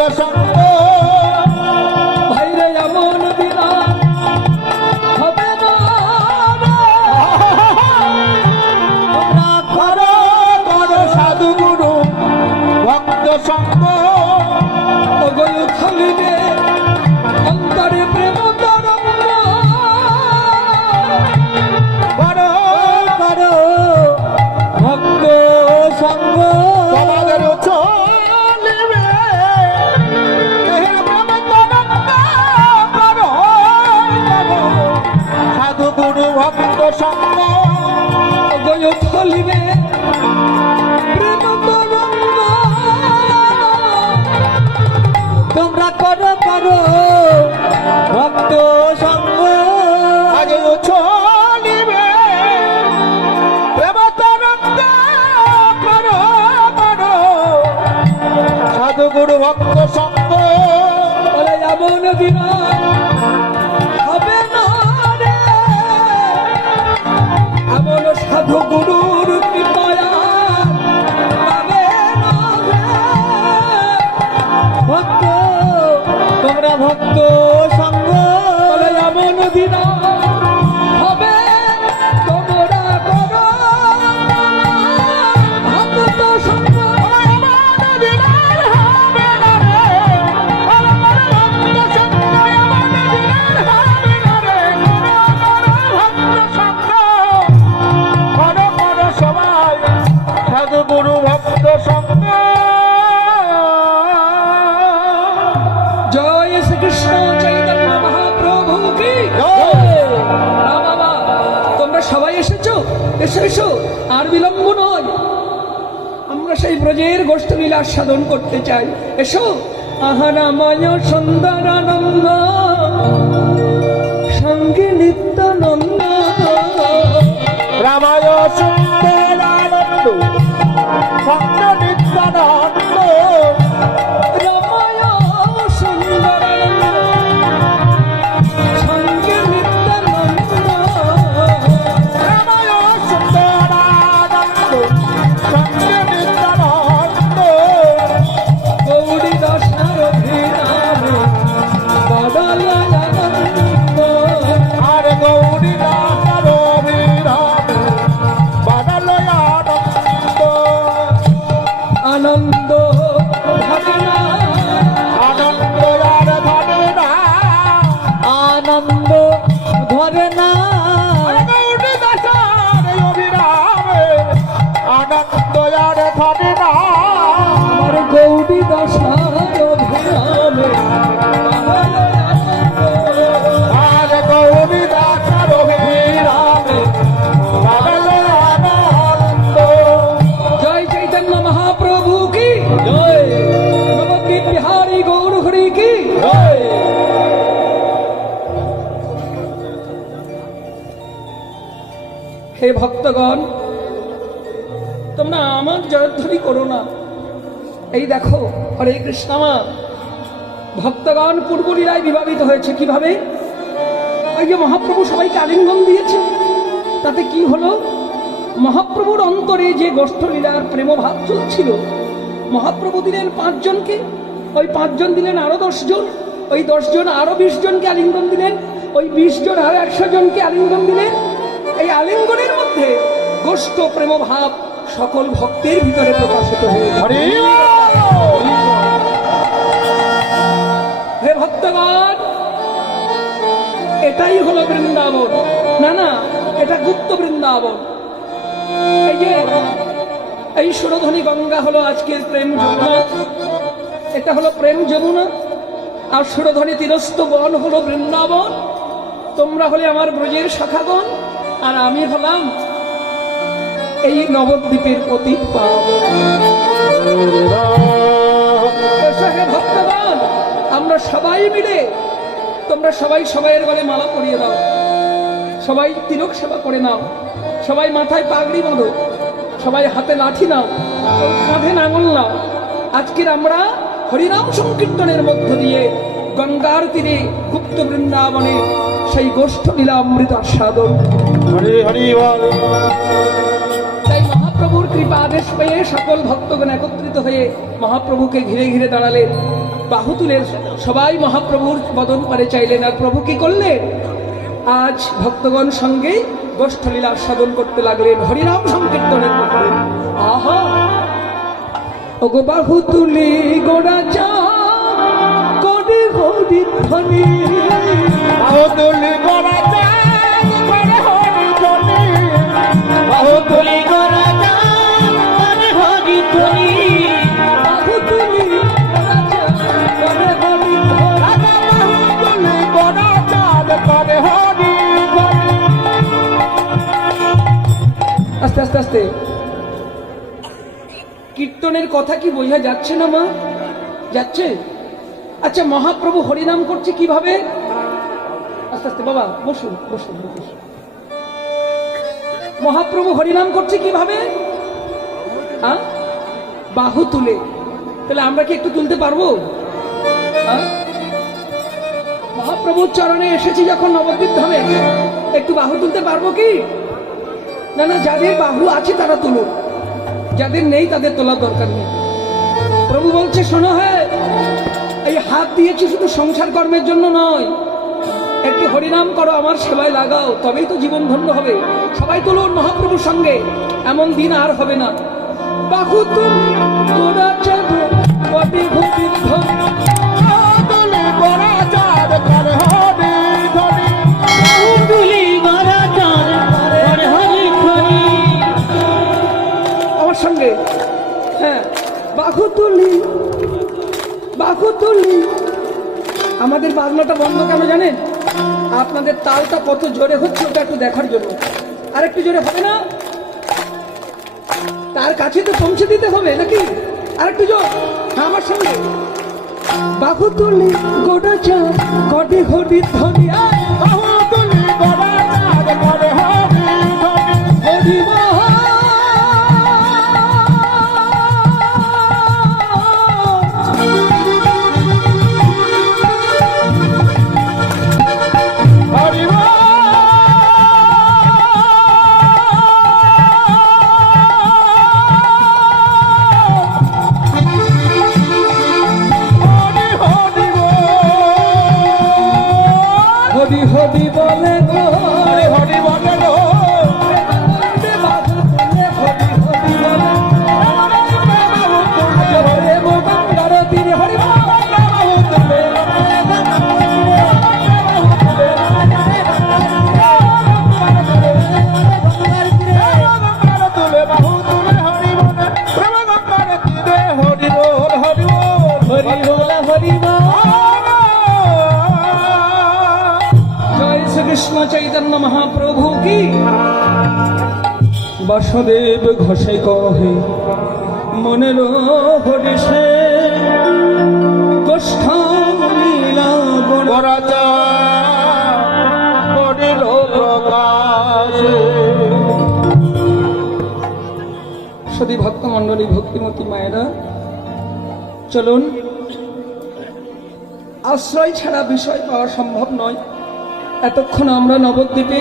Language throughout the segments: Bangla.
সঙ্গ ভাইরে ওগল এসো এসো আর বিলম্ব নয়। আমরা সেই ব্রজের গোষ্ঠ লীলা সাধন করতে চাই। এসো আহারাময় সুন্দর আনন্দ সঙ্গে নিত্যানন্দ। রামায় সঙ্গ নিত্যানন্দ। আনন্দ আর ধরে না আমার গৌরী দশার অভিরামে বদল এই দেখো, হরে কৃষ্ণ মা। ভক্তগণ, পূর্বলীলায় বিভাবিত হয়েছে কীভাবে? ওই যে মহাপ্রভু সবাইকে আলিঙ্গন দিয়েছে। তাতে কি হলো? মহাপ্রভুর অন্তরে যে গোষ্ঠলীলার প্রেমভাব চলছিল, মহাপ্রভু দিলেন পাঁচজনকে। ওই পাঁচজন দিলেন আরও দশজন, ওই দশজন আরও বিশ জনকে আলিঙ্গন দিলেন, ওই বিশ জন আরও একশো জনকে আলিঙ্গন দিলেন। এই আলিঙ্গনের মধ্যে গোষ্ঠ প্রেমভাব সকল ভক্তের ভিতরে প্রকাশিত হয়ে হে ভক্তগণ এটাই হলো বৃন্দাবন। না না এটা গুপ্ত বৃন্দাবন। এই যে এই সুরধ্বনি গঙ্গা হলো আজকের প্রেম যমুনা। এটা হলো প্রেম যমুনা আর সুরধ্বনি তীরস্থ বন হলো বৃন্দাবন। তোমরা হলে আমার ব্রজের শাখাগণ আর আমি হলাম এই নবদ্বীপের অতীত এসো আমরা সবাই মিলে, তোমরা সবাই সবাইয়ের গলে মালা পরিয়ে দাও। সবাই তিলক সেবা করে নাও। সবাই মাথায় পাগড়ি বাঁধো। সবাই হাতে লাঠি নাও। কাঁধে নাঙল নাও। আজকের আমরা হরিনাম সংকীর্তনের মধ্য দিয়ে গঙ্গার তীরে গুপ্ত বৃন্দাবনে সেই গোষ্ঠ লীলা অমৃত সাধন হরি হরি কৃপা আদেশ পেয়ে সকল ভক্তগণ একত্রিত হয়ে মহাপ্রভুকে ঘিরে ঘিরে দাঁড়ালেন। বাহু তুলে সবাই মহাপ্রভুর বদন পারে চাইলেন, আর প্রভু কি করলেন? আজ ভক্তগণ সঙ্গে গোষ্ঠলীলা সাধন করতে লাগলেন, হরিনাম সংকীর্তনের আহা! তুলি গোড়া চা করি হরি বাহুতুলি গড়া আস্তে আস্তে। কীর্তনের কথা কি বোঝা যাচ্ছে না, মা? যাচ্ছে? আচ্ছা মহাপ্রভু হরিনাম করছে কীভাবে? আস্তে আস্তে, বাবা, বসুন বসুন মহাপ্রভু হরিনাম করছে কীভাবে? বাহু তুলে। তাহলে আমরা কি একটু তুলতে পারব? মহাপ্রভুর চরণে এসেছি যখন নবদ্বীপ ধামে। একটু বাহু তুলতে পারব কি? না না, যাদের বাহু আছে তারা তুলুন যাদের নেই তাদের তোলার দরকার নেই। প্রভু বলছে, শোনো হ্যাঁ এই হাত দিয়েছি শুধু সংসার কর্মের জন্য নয়। একটি হরিনাম করো, আমার সেবায় লাগাও, তবেই তো জীবন ধন্য হবে। সবাই তুলুন মহাপ্রভুর সঙ্গে, এমন দিন আর হবে না। বাহু তুল বাহু তুলি আমাদের বাজনাটা বন্ধ কেন জানেন? আপনাদের তালটা কত জোরে হচ্ছে ওটা একটু দেখার জন্য। আর একটু জোরে হবে না? তার কাছে তো পৌঁছে দিতে হবে নাকি? আর একটু জোর আমার সঙ্গে বাহু তুলি গোটা চা কটি ঘটি ধ্বনি হরিষে গোষ্ঠ লীলা বন পরাজা করিল প্রকাশে সদী ভক্ত মন্ডলী ভক্তিমতী মায়েরা চলুন। আশ্রয় ছাড়া বিষয় পাওয়া সম্ভব নয়। এতক্ষণ আমরা নবদ্বীপে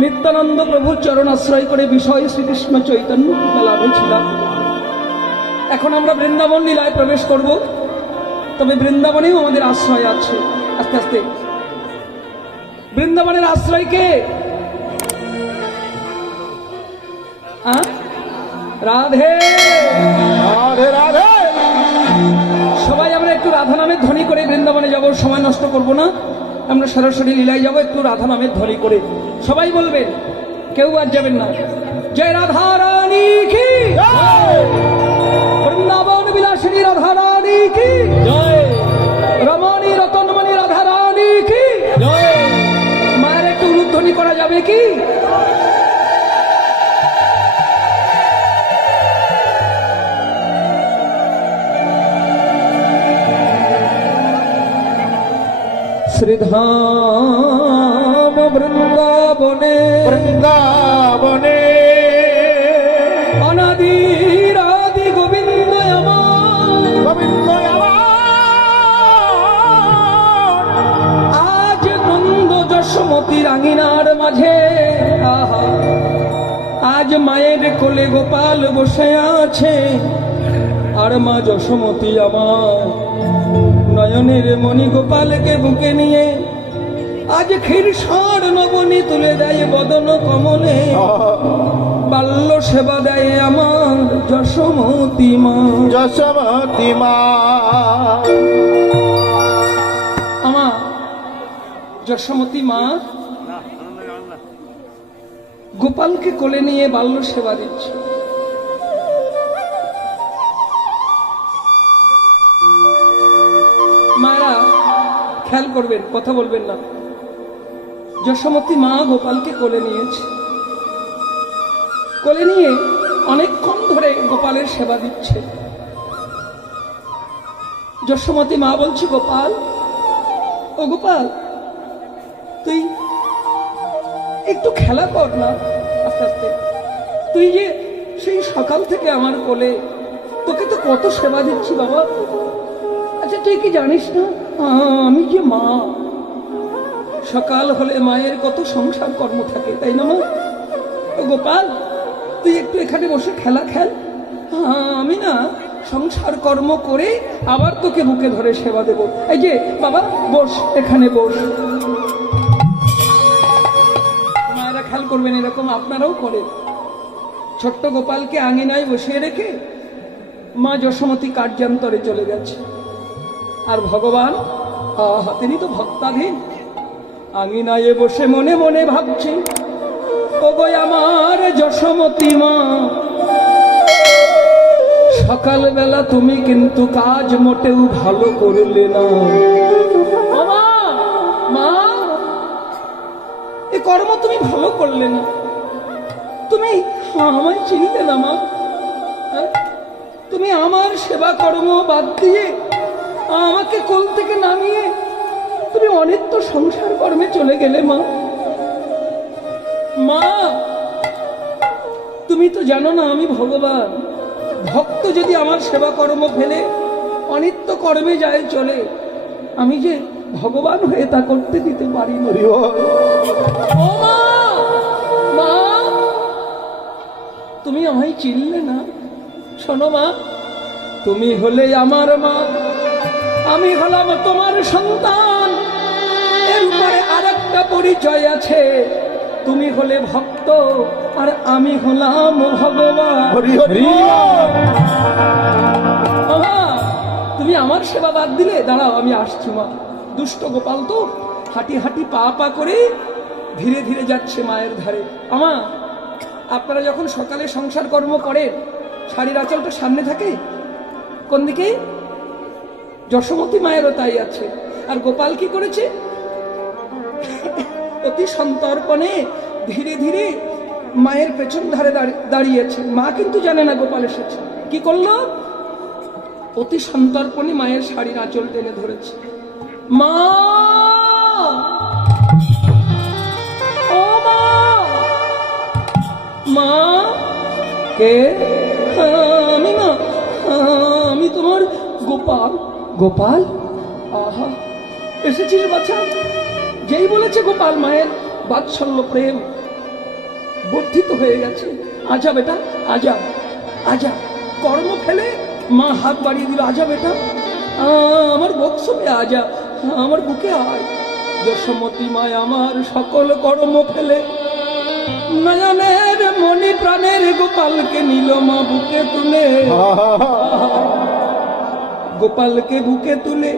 নিত্যানন্দ প্রভুর চরণ আশ্রয় করে বিষয় শ্রীকৃষ্ণ চৈতন্য লাভে ছিলাম। এখন আমরা বৃন্দাবন লীলায় প্রবেশ করব। তবে বৃন্দাবনেও আমাদের আশ্রয় আছে। আস্তে আস্তে। বৃন্দাবনের আশ্রয় কে? রাধে। রাধে রাধে। সবাই আমরা একটু রাধা নামের ধ্বনি করে বৃন্দাবনে যাব সময় নষ্ট করব না। আমরা সরাসরি লীলায় যাব একটু রাধা নামের ধ্বনি করে। সবাই বলবেন কেউ আর যাবেন না। জয় রাধা রানী কি? বৃন্দাবন বিলাসিনী রাধা রানী কি রমণী রতনমণি রাধা রানী কি মায়ের একটু উলুধ্বনি করা যাবে কি? শ্রীধাম বৃন্দাবনে বৃন্দাবনে আজ মায়ের কোলে গোপাল বসে আছে। আর মা যশোমতী আমার নয়নের মণি গোপালকে বুকে নিয়ে। আজ ক্ষীর সার নবনী তুলে দেয় বদন কমলে। বাল্য সেবা দেয় আমার যশোমতী মা। যশবতী মা। আমার যশোমতী মা গোপালকে কোলে নিয়ে বাল্য সেবা দিচ্ছে। মায়েরা, খেয়াল করবেন, কথা বলবেন না। যশোমতী মা গোপালকে কোলে নিয়েছে। কোলে নিয়ে অনেকক্ষণ ধরে গোপালের সেবা দিচ্ছে। যশোমতী মা বলছে, গোপাল, ও গোপাল, তুই একটু খেলা কর না। আস্তে আস্তে। তুই যে সেই সকাল থেকে আমার কোলে, তোকে তো কত সেবা দিচ্ছি বাবা। আচ্ছা তুই কি জানিস না? আমি যে মা। সকাল হলে মায়ের কত সংসার কর্ম থাকে, তাই না মা? গোপাল, তুই একটু এখানে বসে খেলা খেল। আমি না সংসার কর্ম করে আবার তোকে বুকে ধরে সেবা দেব। এই যে, বাবা, বস, এখানে বস। করবেন এরকম আপনারাও করেন। ছোট্ট গোপালকে আঙিনায় বসিয়ে রেখে মা যশোমতী কার্যান্তরে চলে গেছে। আর ভগবান তিনি তো ভক্তাধীন। আঙিনায় বসে মনে মনে ভাবছে, ওগো আমার যশোমতী মা, সকালবেলা তুমি কিন্তু কাজ মোটেও ভালো করলে না। কর্ম তুমি ভালো করলে না। তুমি আমায় চিনলে না, মা। হ্যাঁ? তুমি আমার সেবা কর্ম বাদ দিয়ে আমাকে কোল থেকে নামিয়ে তুমি অনেক তো সংসার কর্মে চলে গেলে, মা। মা, তুমি তো জানো না আমি ভগবান। ভক্ত যদি আমার সেবা কর্ম ফেলে, অনিত্য কর্মে যায় চলে, আমি যে ভগবান হয়ে তা করতে দিতে পারি না। চিনলে না। শোনো মা তুমি হলে আমার মা আমি হলাম তোমার সন্তান। এর উপরে আর একটা পরিচয় আছে। তুমি হলে ভক্ত আর আমি হলাম ভগবান। হরি হরি। বল। তুমি আমার সেবা বাদ দিলে? দাঁড়াও আমি আসছি মা। দুষ্ট গোপাল তো হাঁটি হাঁটি পা পা করে ধীরে ধীরে যাচ্ছে মায়ের ধারে। আমা আপনারা যখন সকালে সংসার কর্ম করেন, শাড়ির আঁচলটা সামনে থাকে? কোন দিকে? যশোমতী মায়েরও তাই আছে। আর গোপাল কি করেছে? অতি সন্তর্পণে ধীরে ধীরে মায়ের পেছন ধারে দাঁড়ি- দাঁড়িয়েছে। মা কিন্তু জানে না গোপাল এসেছে। কি করল? অতি সন্তর্পণে মায়ের শাড়ির আঁচল টেনে ধরেছে। মা! মা কে? আমি না আমি তোমার গোপাল। গোপাল? আহা, এসেছিস বাচ্চা যেই বলেছে গোপাল মায়ের বাৎসল্য প্রেম, বর্ধিত হয়ে গেছে। আজা বেটা, আজা আজা। কর্ম ফেলে মা হাত বাড়িয়ে দিল, আজা বেটা। আমার বক্সবে আজা, আমার বুকে আয়। যশোমতী মায়, আমার সকল কর্ম ফেলে। নয়নের মণি প্রাণের গোপালকে নিল মা বুকে তুলে। গোপালকে বুকে তুলে।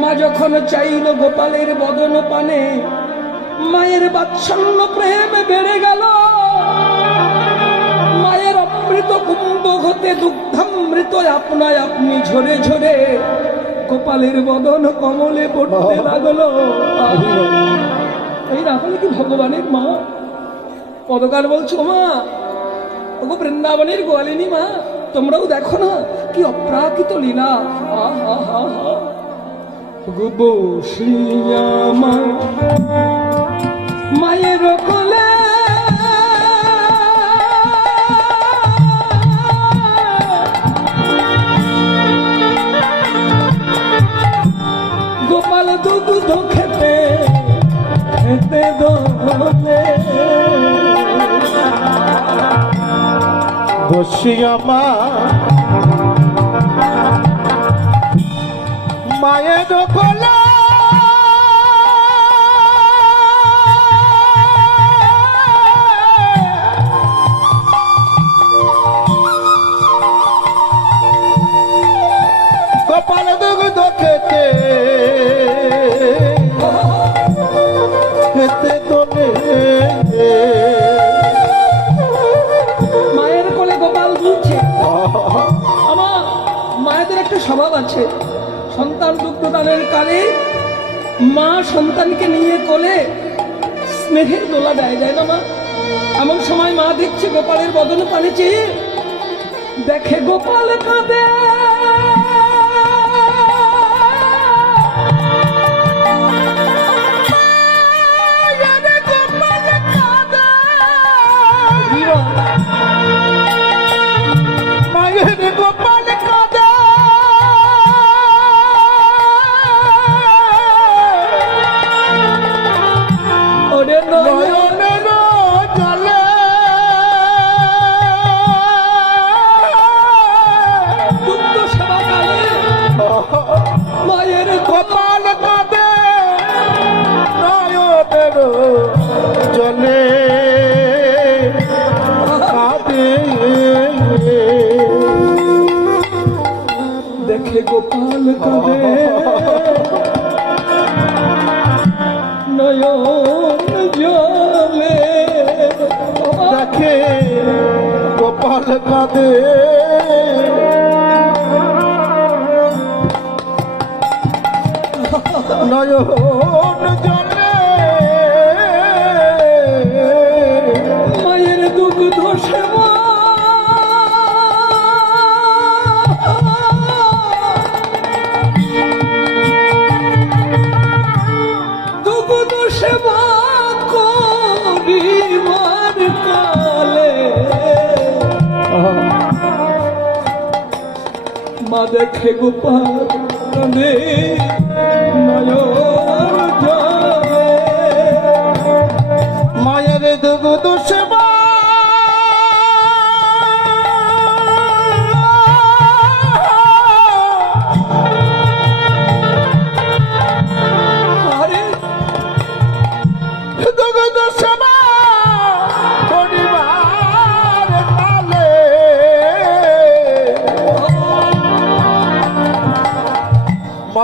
মা যখন চাইল গোপালের বদন পানে, মায়ের বাৎসল্য প্রেম বেড়ে গেল। মায়ের অমৃত কুম্ভ হতে দুগ্ধামৃত আপনায় আপনি ঝরে ঝরে। গোপালের বদন কমলে পড়তে লাগল। এই হলে কি ভগবানের মা? পদকার বলছো মা? ওগো বৃন্দাবনের গোয়ালিনী মা, তোমরাও দেখো না কি অপ্রাকৃত লীলা। হা হা মা মায়ের কোলে। গোপাল দুগ্ধ খেতে মা মায়ের কোলা আছে। সন্তান দুগ্ধদানের কালে মা সন্তানকে নিয়ে কোলে স্নেহের দোলা দেয় যায় না মা? এমন সময় মা দেখছে গোপালের বদলে পানে চেয়ে দেখে গোপাল কাঁদে। মায়ের দেখে গোপাল কাঁদে। নয়ন জলে দেখে গোপাল কাঁদে। নয়ন দেখে গোপালে মায়ের দুগ্ধ সেবা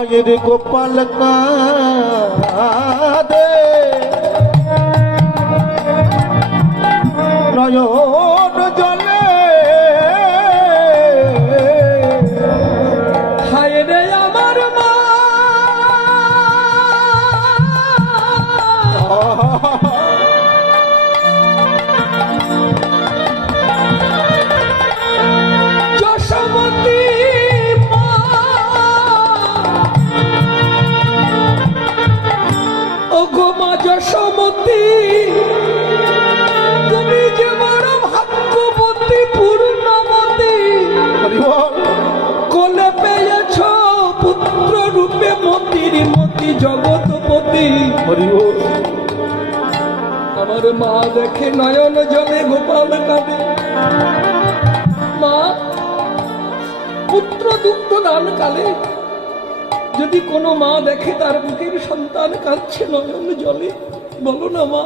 মায়ের গোপাল কাঁদে নয়ন জলে মা যশোমতী তুমি যে বড় ভাগ্যবতী পূর্ণমতী কোলে পেয়েছ পুত্র রূপে মতির মতি জগৎপতি। আমার মা দেখে নয়ন জলে গোপাল কাঁদে। মা পুত্র দুগ্ধ দান কালে যদি কোনো মা দেখে তার বুকের সন্তান কাঁদছে নয়ন জলে বলো না মা